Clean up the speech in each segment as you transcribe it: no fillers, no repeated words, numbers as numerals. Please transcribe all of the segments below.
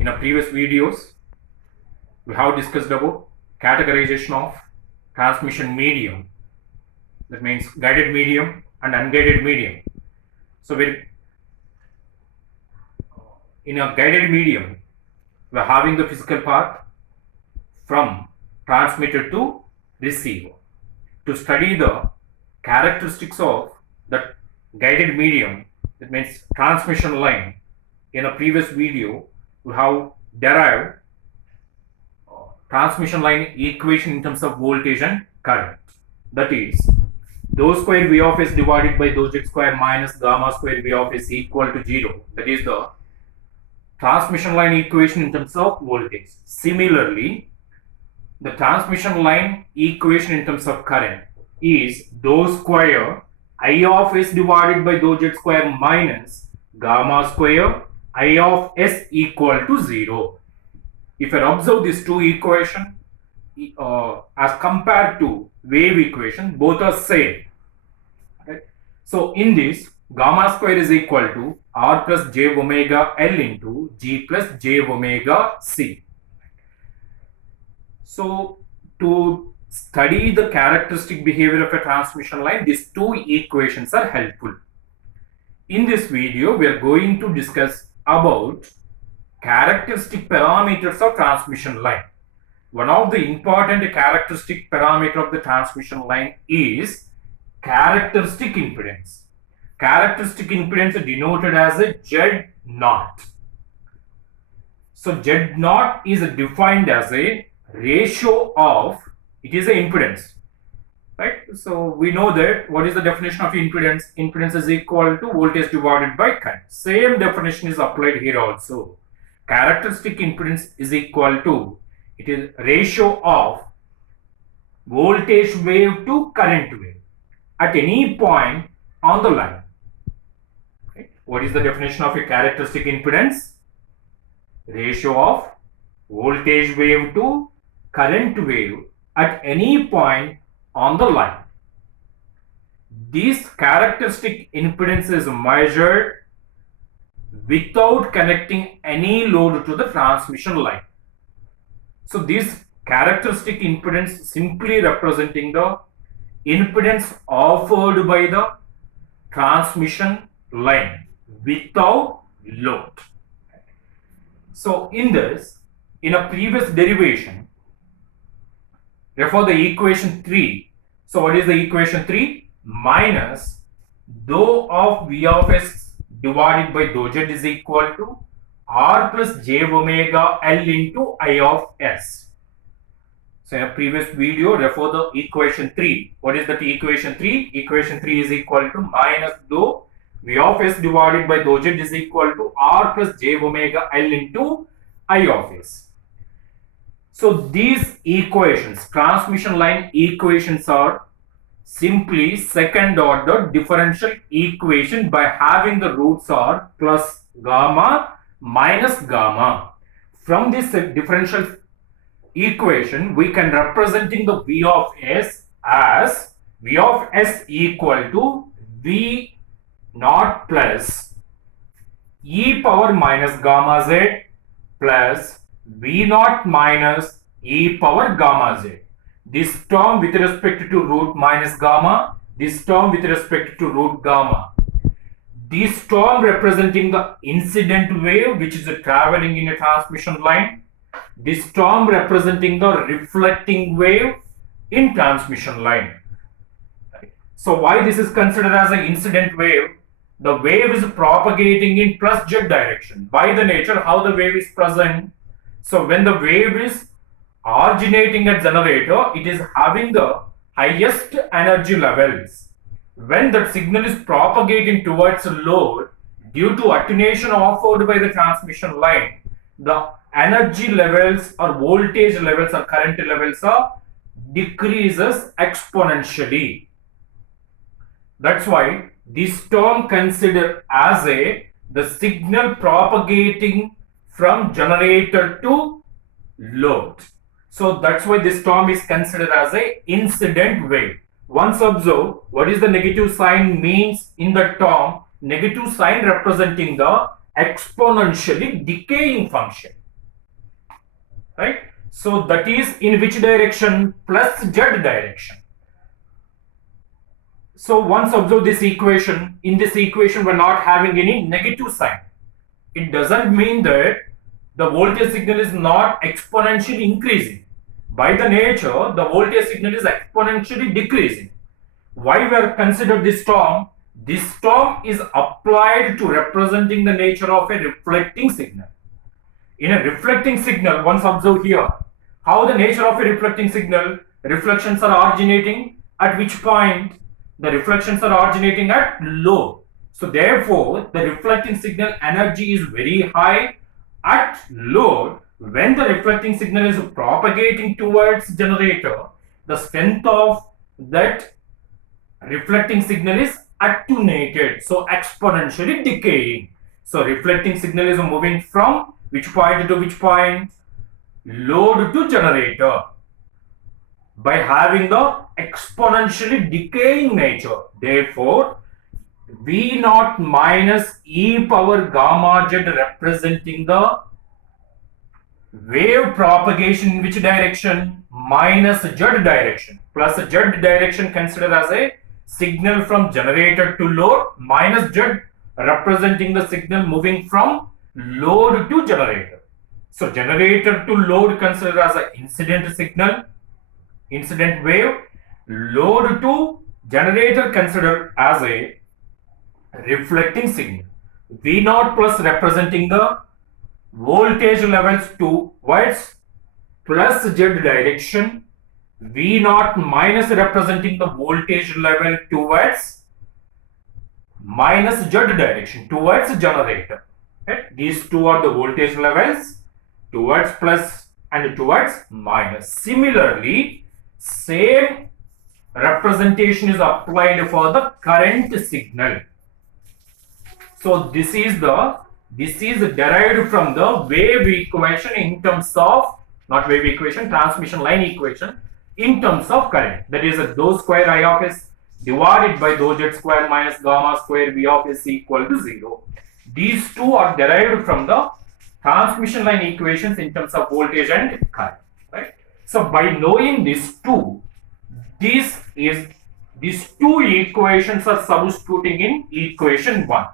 In our previous videos, we have discussed about categorization of transmission medium. That means guided medium and unguided medium. So in a guided medium, we are having the physical path from transmitter to receiver. To study the characteristics of the guided medium, that means transmission line, in a previous video we have derived transmission line equation in terms of voltage and current. That is, dou square V of S divided by dou Z square minus gamma square V of S equal to 0. That is the transmission line equation in terms of voltage. Similarly, the transmission line equation in terms of current is dou square I of S divided by dou Z square minus gamma square I of S equal to 0. If you observe these two equations as compared to wave equation, both are same. Okay? So in this, gamma square is equal to R plus J omega L into G plus J omega C. So to study the characteristic behavior of a transmission line, these two equations are helpful. In this video, we are going to discuss about characteristic parameters of transmission line. One of the important characteristic parameter of the transmission line is characteristic impedance. Characteristic impedance is denoted as a Z0. So Z0 is defined as a ratio of, it is an impedance, right? So we know that what is the definition of impedance? Impedance is equal to voltage divided by current. Same definition is applied here also. Characteristic impedance is equal to, it is ratio of voltage wave to current wave at any point on the line. Okay. What is the definition of a characteristic impedance? Ratio of voltage wave to current wave at any point on the line. This characteristic impedance is measured without connecting any load to the transmission line. So this characteristic impedance simply representing the impedance offered by the transmission line without load. So in this, in a previous derivation, therefore the equation 3, so what is the equation 3? Minus dou of V of S divided by dou Z is equal to R plus J omega L into I of S. So in a previous video, refer the equation 3. What is that equation 3? Equation 3 is equal to minus dou V of S divided by dou Z is equal to R plus J omega L into I of S. So these equations, transmission line equations, are simply second order differential equation by having the roots are plus gamma minus gamma. From this differential equation, we can representing the V of S as V of S equal to V naught plus e power minus gamma Z plus V naught minus e power gamma Z. This term with respect to root minus gamma, this term with respect to root gamma. This term representing the incident wave which is traveling in a transmission line. This term representing the reflecting wave in transmission line. So why this is considered as an incident wave? The wave is propagating in plus Z direction. By the nature, how the wave is present. So when the wave is originating at generator, it is having the highest energy levels. When that signal is propagating towards a load, due to attenuation offered by the transmission line, the energy levels or voltage levels or current levels are decreases exponentially. That's why this term considered as the signal propagating from generator to load. So that's why this term is considered as an incident wave. Once observe what is the negative sign means in the term. Negative sign representing the exponentially decaying function. right? So that is in which direction? Plus z direction. So once observe this equation. In this equation, we're not having any negative sign. It doesn't mean that the voltage signal is not exponentially increasing. By the nature, the voltage signal is exponentially decreasing. Why we are considered this term? This term is applied to representing the nature of a reflecting signal. In a reflecting signal, once observe here, how the nature of a reflecting signal, reflections are originating at which point? The reflections are originating at low. So therefore, the reflecting signal energy is very high at load. When the reflecting signal is propagating towards generator, the strength of that reflecting signal is attenuated, so exponentially decaying. So reflecting signal is moving from which point to which point? Load to generator, by having the exponentially decaying nature. Therefore, V naught minus e power gamma z representing the wave propagation in which direction? Minus z direction, plus z direction considered as a signal from generator to load, minus z representing the signal moving from load to generator. So generator to load considered as an incident signal, incident wave. Load to generator considered as a reflecting signal. V naught plus representing the voltage levels towards plus z direction, V naught minus representing the voltage level towards minus z direction, towards generator. Okay? These two are the voltage levels, towards plus and towards minus. Similarly, same representation is applied for the current signal. So this is derived from the wave equation in terms of, not wave equation, transmission line equation in terms of current. That is dou square I of s divided by dou z square minus gamma square V of s equal to 0. These two are derived from the transmission line equations in terms of voltage and current, right? So by knowing these two equations are substituting in equation 1.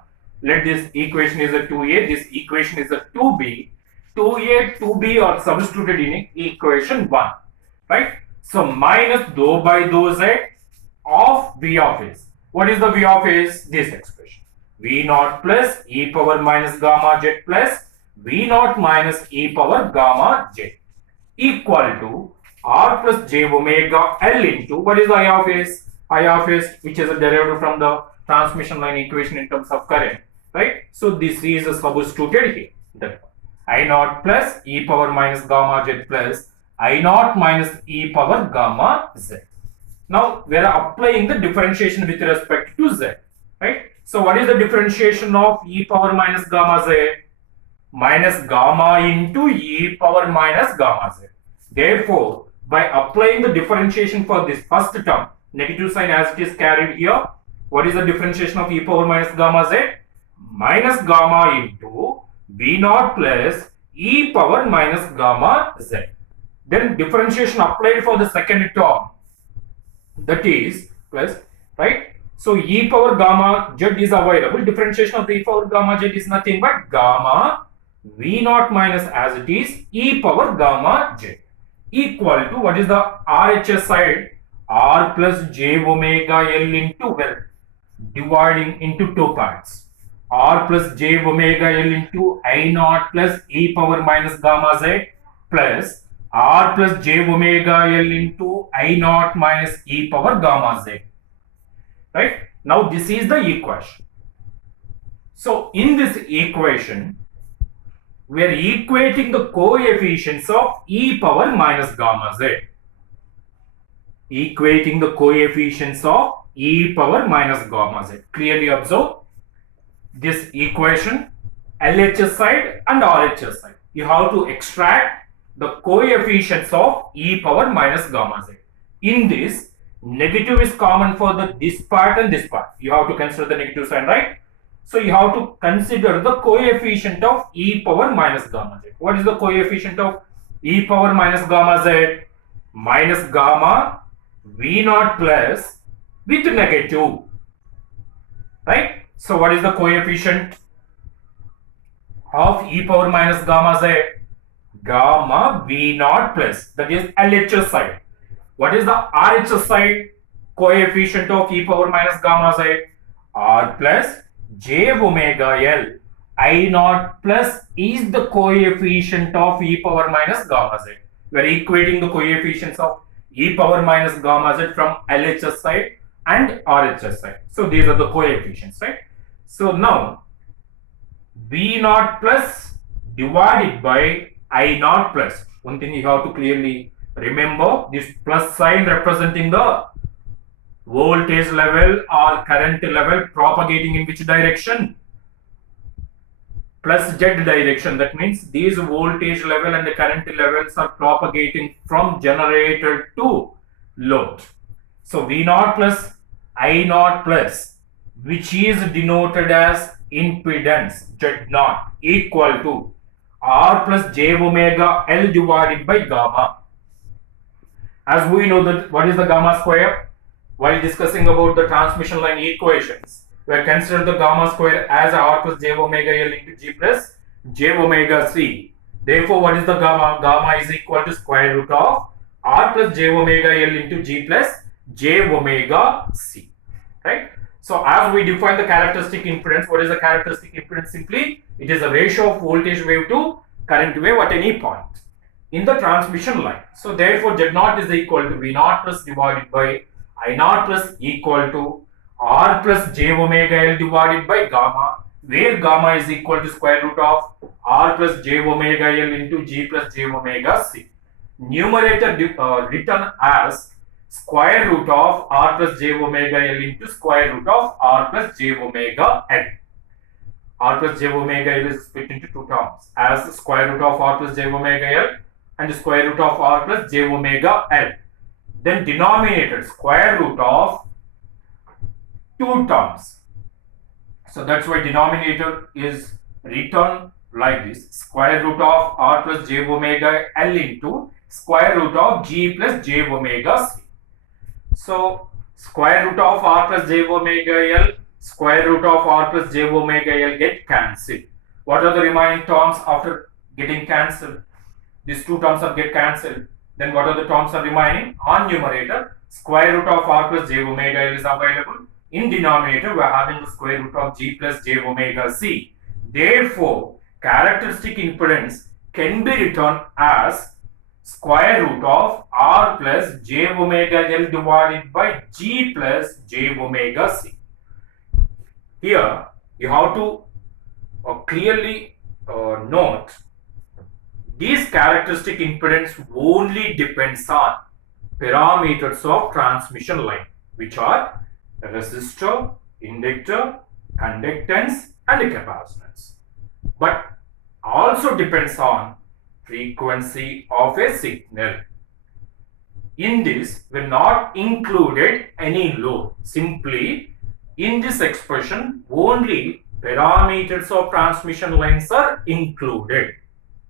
Let this equation is a 2a, this equation is a 2b. 2a, 2b are substituted in equation 1, right? So minus dou by dou z of V of s. What is the V of s? This expression. V naught plus e power minus gamma z plus V naught minus e power gamma z equal to R plus j omega L into, what is the I of s? I of s, which is derived from the transmission line equation in terms of current, right? So this is substituted here. That I naught plus e power minus gamma z plus I naught minus e power gamma z. Now we are applying the differentiation with respect to z, right? So what is the differentiation of e power minus gamma z? Minus gamma into e power minus gamma z. Therefore, by applying the differentiation for this first term, negative sign as it is carried here, what is the differentiation of e power minus gamma z? Minus gamma into V naught plus e power minus gamma z. Then differentiation applied for the second term, that is plus, right? So e power gamma z is available. Differentiation of the e power gamma z is nothing but gamma V naught minus as it is e power gamma z equal to, what is the RHS side? R plus j omega L into, well, dividing into two parts. R plus j omega L into I naught plus e power minus gamma z plus R plus j omega L into I naught minus e power gamma z. Right? Now this is the equation. So in this equation, we are equating the coefficients of e power minus gamma z. Equating the coefficients of e power minus gamma z. Clearly observe this equation, LHS side and RHS side. You have to extract the coefficients of e power minus gamma z. In this, negative is common for this part and this part. You have to consider the negative sign, right? So you have to consider the coefficient of e power minus gamma z. What is the coefficient of e power minus gamma z minus gamma v naught plus with negative, right? So what is the coefficient of e power minus gamma z? Gamma v naught plus, that is LHS side. What is the RHS side? Coefficient of e power minus gamma z? R plus j omega L. I naught plus is the coefficient of e power minus gamma z. We are equating the coefficients of e power minus gamma z from LHS side and RHS side. So these are the coefficients, right? So now v naught plus divided by I naught plus. One thing you have to clearly remember, this plus sign representing the voltage level or current level propagating in which direction? Plus z direction. That means these voltage level and the current levels are propagating from generator to load. So V naught plus I naught plus, which is denoted as impedance Z naught, equal to R plus j omega L divided by gamma. As we know that what is the gamma square? While discussing about the transmission line equations, we have considered the gamma square as R plus j omega L into G plus j omega C. Therefore, what is the gamma? Gamma is equal to square root of R plus j omega L into G plus j omega C. Right? So, as we define the characteristic impedance, what is the characteristic impedance? Simply, it is a ratio of voltage wave to current wave at any point in the transmission line. So, therefore, Z naught is equal to V naught plus divided by I naught plus equal to R plus j omega L divided by gamma, where gamma is equal to square root of R plus j omega L into G plus j omega C. Numerator written as square root of R plus j omega L into square root of R plus j omega L. R plus j omega L is split into two terms as square root of R plus j omega L and square root of R plus j omega L. Then denominator square root of two terms. So that's why denominator is written like this, square root of R plus j omega L into square root of G plus j omega C. So square root of R plus j omega L, square root of R plus j omega L get cancelled. What are the remaining terms after getting cancelled? These two terms are get cancelled. Then what are the terms are remaining? On numerator, square root of R plus j omega L is available. In denominator, we are having the square root of G plus j omega C. Therefore, characteristic impedance can be written as square root of R plus j omega L divided by G plus j omega C. Here, you have to clearly note this characteristic impedance only depends on parameters of transmission line, which are resistor, inductor, conductance and capacitance, but also depends on frequency of a signal. In this, we have not included any load. Simply, in this expression, only parameters of transmission lines are included,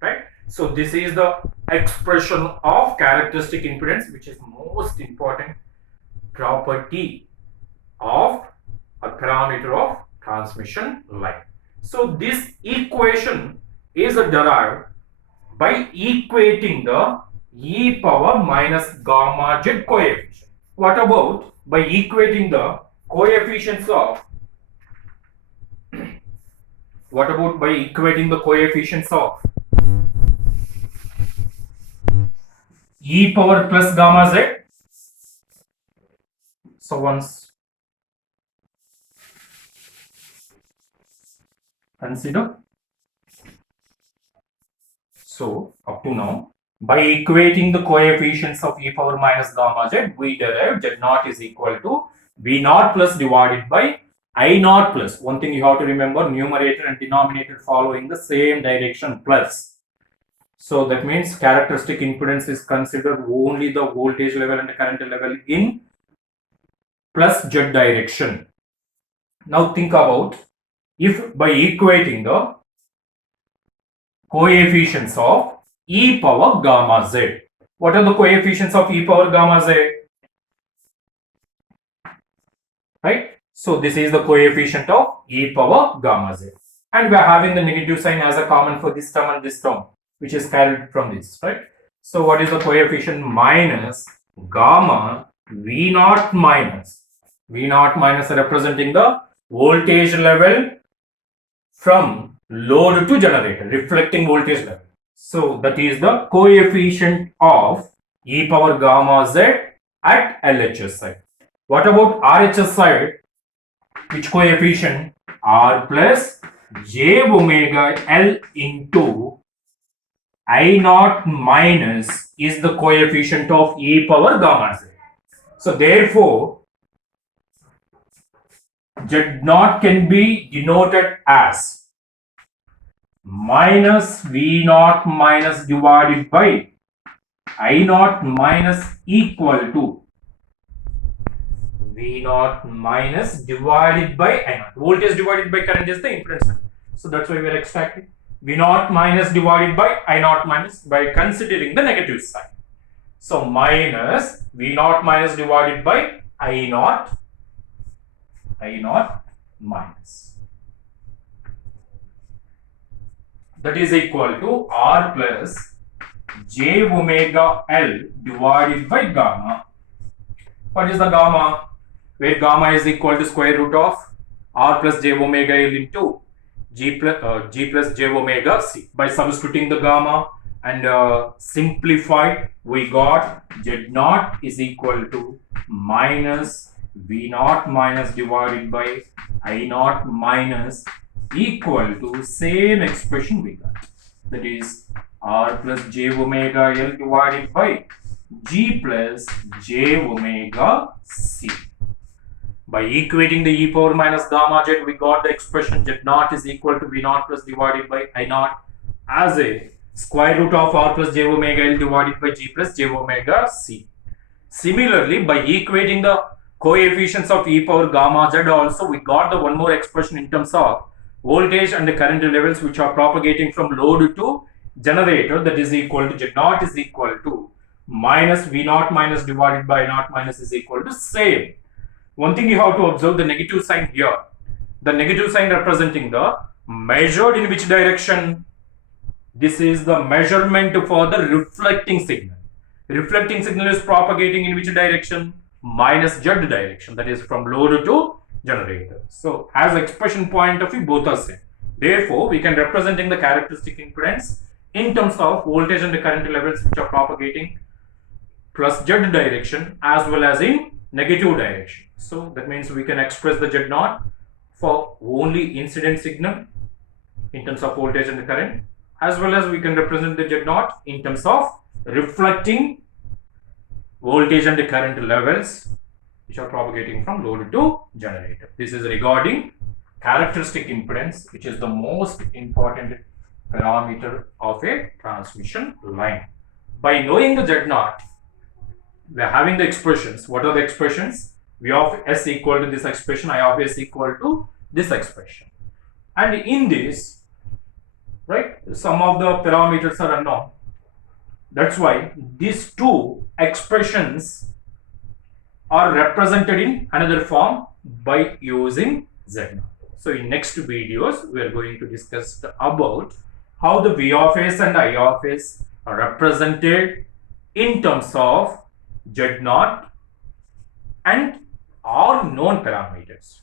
right? So this is the expression of characteristic impedance, which is most important property of a parameter of transmission line. So this equation is derived by equating the e power minus gamma z coefficient. What about by equating the coefficients of e power plus gamma z? So once consider. So up to now, by equating the coefficients of e power minus gamma z, we derived z naught is equal to v naught plus divided by I naught plus. One thing you have to remember, numerator and denominator following the same direction plus. So that means characteristic impedance is considered only the voltage level and the current level in plus z direction. Now think about if by equating the coefficients of e power gamma z. What are the coefficients of e power gamma z? Right? So this is the coefficient of e power gamma z. And we are having the negative sign as a common for this term and this term, which is carried from this, right? So what is the coefficient? Minus gamma V naught minus representing the voltage level from load to generator, reflecting voltage level. So that is the coefficient of e power gamma z at LHS side. What about RHS side? Which coefficient? R plus j omega L into I naught minus is the coefficient of e power gamma z. So therefore, Z naught can be denoted as minus V naught minus divided by I naught minus equal to V naught minus divided by I naught. Voltage divided by current is the impedance. So that's why we are extracting V naught minus divided by I naught minus by considering the negative sign. So minus V naught minus divided by I naught minus. That is equal to R plus j omega L divided by gamma. What is the gamma? Where gamma is equal to square root of R plus j omega L into G plus j omega C. By substituting the gamma and simplify, we got Z naught is equal to minus V naught minus divided by I naught minus equal to same expression we got. That is R plus j omega L divided by G plus j omega C. By equating the e power minus gamma z, we got the expression Z naught is equal to V naught plus divided by I naught as a square root of R plus j omega L divided by G plus j omega C. Similarly, by equating the coefficients of e power gamma z also, we got the one more expression in terms of voltage and the current levels which are propagating from load to generator, that is equal to Z naught is equal to minus V naught minus divided by I naught minus is equal to same. One thing you have to observe, the negative sign here. The negative sign representing the measured in which direction? This is the measurement for the reflecting signal. Reflecting signal is propagating in which direction? Minus Z direction, that is from load to generator. So as expression point of view, both are same. Therefore, we can representing the characteristic impedance in terms of voltage and the current levels which are propagating plus Z direction as well as in negative direction. So that means we can express the Z naught for only incident signal in terms of voltage and the current, as well as we can represent the Z naught in terms of reflecting voltage and the current levels which are propagating from load to generator. This is regarding characteristic impedance, which is the most important parameter of a transmission line. By knowing the Z naught, we are having the expressions. What are the expressions? V of S equal to this expression, I of S equal to this expression. And in this, right, some of the parameters are unknown. That's why these two expressions are represented in another form by using Z naught. So in next videos, we are going to discuss about how the V of S and I of S are represented in terms of Z naught and all known parameters.